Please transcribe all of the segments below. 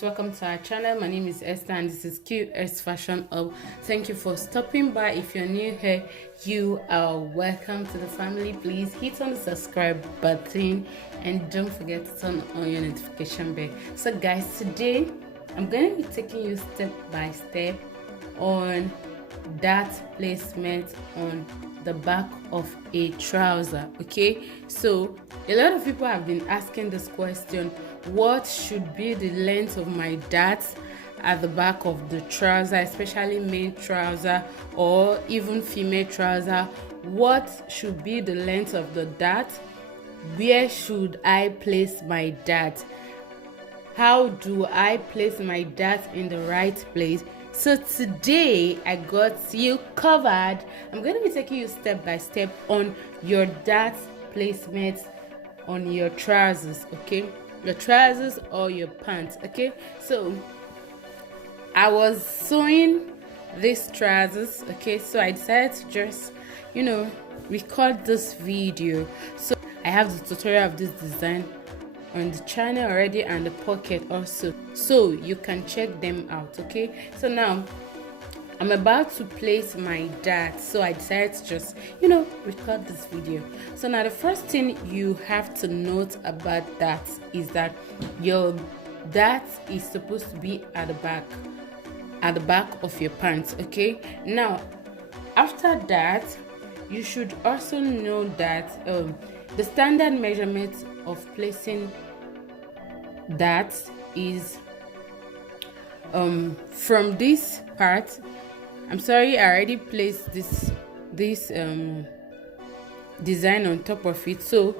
guys, welcome to our channel. My name is Esther and this is Q-Est Fashion Hub. Thank you for stopping by. If you're new here, you are welcome to the family. Please hit on the subscribe button and don't forget to turn on your notification bell. So guys, today I'm going to be taking you step by step on that placement on the back of a trouser. Okay, so a lot of people have been asking this question: what should be the length of my dart at the back of the trouser, especially male trouser or even female trouser? What should be the length of the dart? Where should I place my dart? How do I place my dart in the right place? So today I got you covered. I'm going to be taking you step by step on your dart placement on your trousers, okay? Your trousers or your pants, okay? So I was sewing these trousers, okay? So I decided to just, record this video. So I have the tutorial of this design on the channel already and the pocket also, so you can check them out, okay? So now I'm about to place my dart, so I decided to just record this video. So now the first thing you have to note about that is that your dart is supposed to be at the back of your pants, okay? Now after that, you should also know that the standard measurement of placing that is from this part. I'm sorry, I already placed this design on top of it, so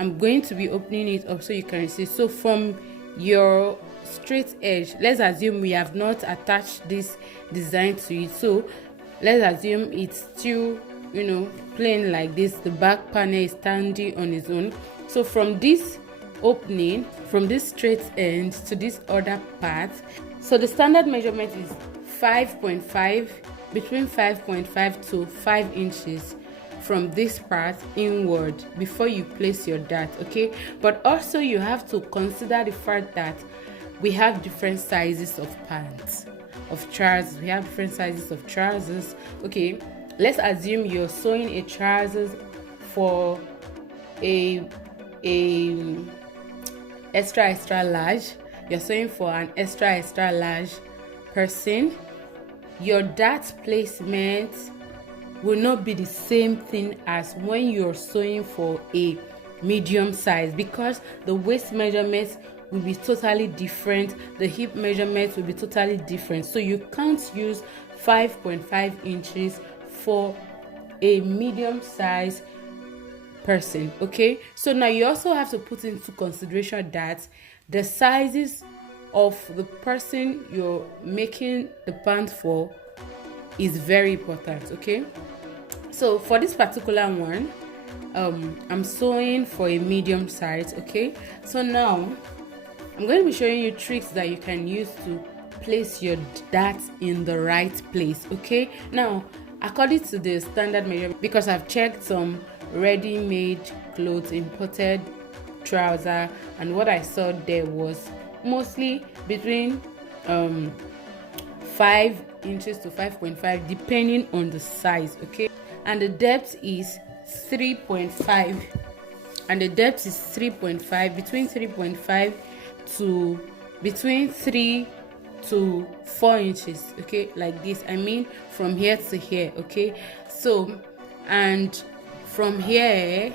I'm going to be opening it up so you can see. So from your straight edge, let's assume we have not attached this design to it, so let's assume it's still plain like this. The back panel is standing on its own. So from this opening, from this straight end to this other part, so the standard measurement is 5.5, between 5.5 to 5 inches from this part inward before you place your dart, okay? But also you have to consider the fact that we have different sizes of pants, of trousers. We have different sizes of trousers, okay? Let's assume you're sewing a trousers for a extra large. You're sewing for an extra large person. Your dart placement will not be the same thing as when you're sewing for a medium size, because the waist measurements will be totally different, the hip measurements will be totally different. So you can't use 5.5 inches for a medium size person, okay? So now you also have to put into consideration that the sizes of the person you're making the pant for is very important, okay? So for this particular one, I'm sewing for a medium size, okay? So now I'm going to be showing you tricks that you can use to place your dart in the right place, okay? Now according to the standard measurement, because I've checked some ready-made clothes, imported trouser, and what I saw there was mostly between 5 inches to 5.5 depending on the size, okay? And the depth is 3.5, and the depth is 3.5, between 3.5 to between 3 to 4 inches, okay? Like this, I mean from here to here, okay? So, and from here,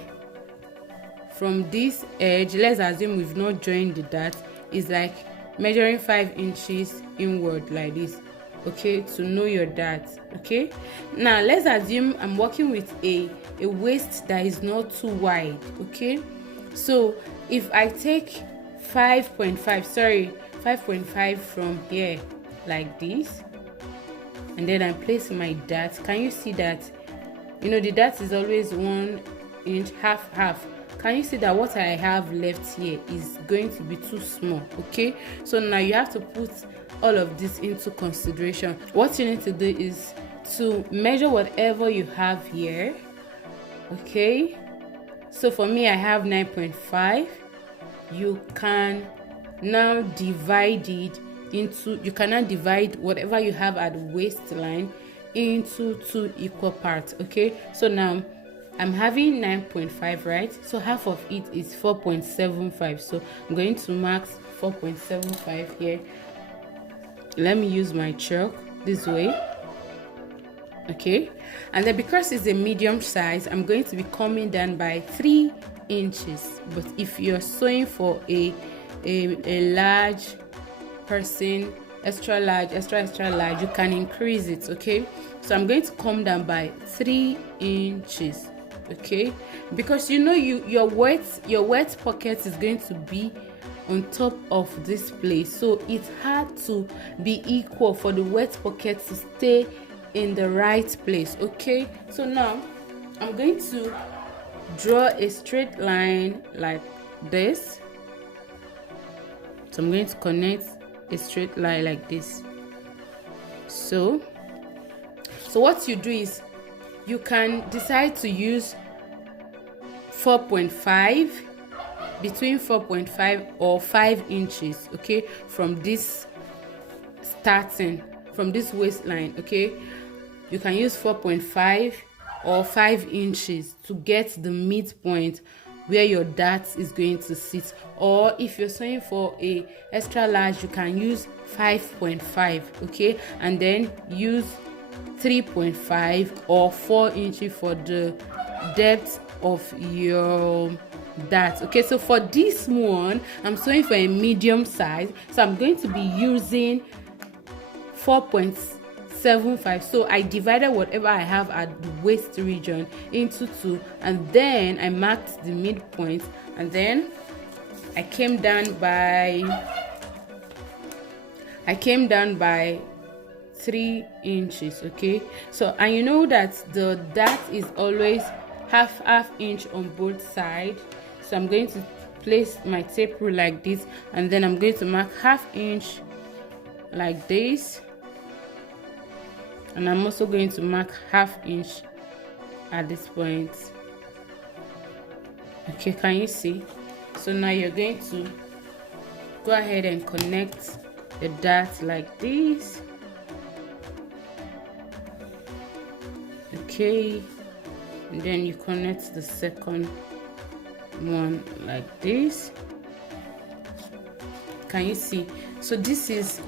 from this edge, let's assume we've not joined the dart, is like measuring 5 inches inward like this, okay, to know your dart, okay? Now let's assume I'm working with a waist that is not too wide, okay? So if I take 5.5 from here like this, and then I place my dart, can you see that the dart is always 1 inch, half? Can you see that what I have left here is going to be too small, okay? So now you have to put all of this into consideration. What you need to do is to measure whatever you have here, okay? So for me, I have 9.5. You can now divide it into, you cannot divide whatever you have at the waistline into 2 equal parts. Okay, so now I'm having 9.5, right? So half of it is 4.75. So I'm going to mark 4.75 here. Let me use my chalk this way. Okay, and then because it's a medium size, I'm going to be coming down by 3 inches. But if you're sewing for a large person, extra large, extra large, you can increase it. Okay, so I'm going to come down by 3 inches. Okay, because you know your wet pocket is going to be on top of this place, so it had to be equal for the wet pocket to stay in the right place. Okay, so now I'm going to draw a straight line like this. So I'm going to connect a straight line like this. So what you do is you can decide to use 4.5, between 4.5 or 5 inches, okay, from this starting, from this waistline. Okay, you can use 4.5 or 5 inches to get the midpoint where your dart is going to sit. Or if you're sewing for a extra large, you can use 5.5, okay, and then use 3.5 or 4 inches for the depth of your dart. Okay, so for this one, I'm sewing for a medium size, so I'm going to be using 4.75. So I divided whatever I have at the waist region into 2, and then I marked the midpoint, and then I came down by 3 inches. Okay, so, and you know that the dart is always half inch on both sides. So I'm going to place my tape rule like this, and then I'm going to mark ½ inch like this, and I'm also going to mark ½ inch at this point. Okay, can you see? So now you're going to go ahead and connect the dart like this. Okay, and then you connect the second one like this. Can you see? So this is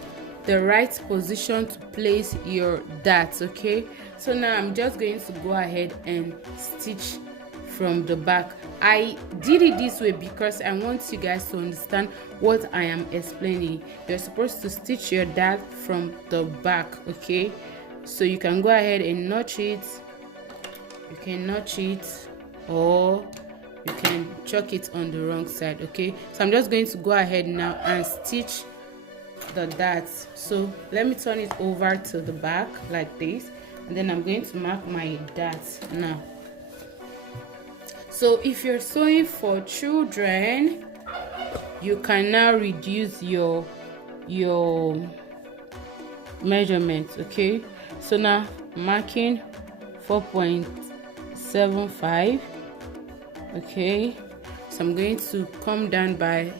the right position to place your darts. Okay, so now I'm just going to go ahead and stitch from the back. I did it this way because I want you guys to understand what I am explaining. You're supposed to stitch your dart from the back. Okay, so you can go ahead and notch it. You can notch it, or you can chuck it on the wrong side. Okay, so I'm just going to go ahead now and stitch the darts. So let me turn it over to the back like this, and then I'm going to mark my darts now. So if you're sewing for children, you can now reduce your measurements. Okay, so now marking 4.75. okay, so I'm going to come down by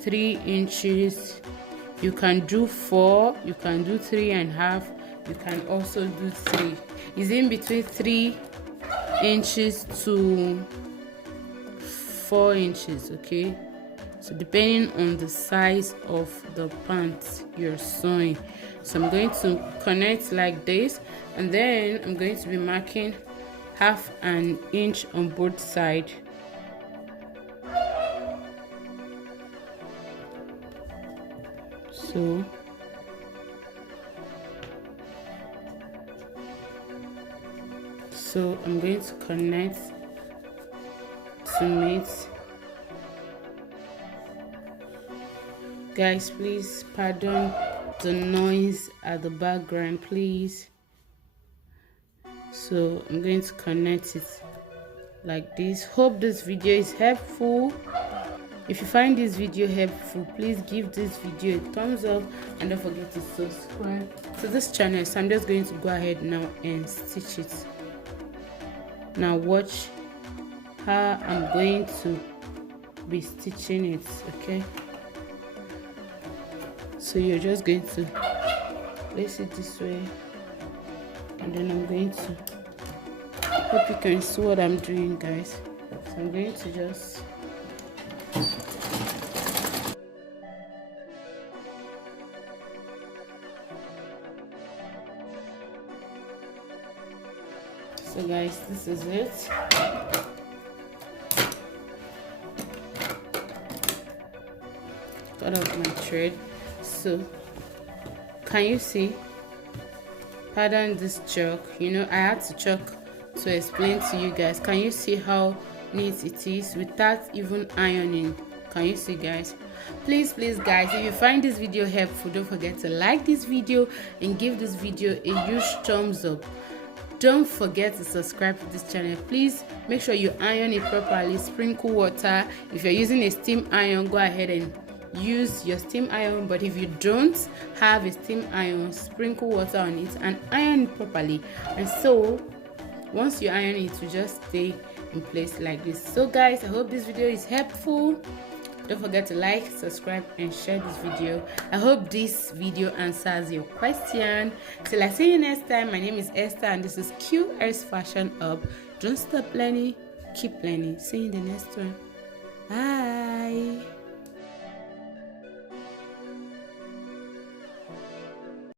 3 inches. You can do 4, you can do 3.5, you can also do 3. It's in between 3 inches to 4 inches. Okay, so depending on the size of the pants you're sewing. So I'm going to connect like this, and then I'm going to be marking ½ inch on both sides. So I'm going to connect to meet. Guys, please pardon the noise at the background, please. So I'm going to connect it like this. Hope this video is helpful. If you find this video helpful, please give this video a thumbs up, and don't forget to subscribe to this channel. So I'm just going to go ahead now and stitch it. Now watch how I'm going to be stitching it. Okay, So you're just going to place it this way, and then I'm going to hope you can see what I'm doing, guys. So I'm going to just so guys, this is it. Got off my thread. So can you see? Pardon this chalk, you know, I had to chalk to explain to you guys. Can you see how neat it is without even ironing? Can you see, guys? Please guys, if you find this video helpful, don't forget to like this video and give this video a huge thumbs up. Don't forget to subscribe to this channel. Please make sure you iron it properly. Sprinkle water. If you're using a steam iron, go ahead and use your steam iron, but if you don't have a steam iron, sprinkle water on it and iron it properly. And so once you iron it, it will just stay in place like this. So guys, I hope this video is helpful. Don't forget to like, subscribe and share this video. I hope this video answers your question. Till I see you next time, my name is Esther and this is Q-Est Fashion Hub. Don't stop learning, keep learning. See you in the next one. Bye.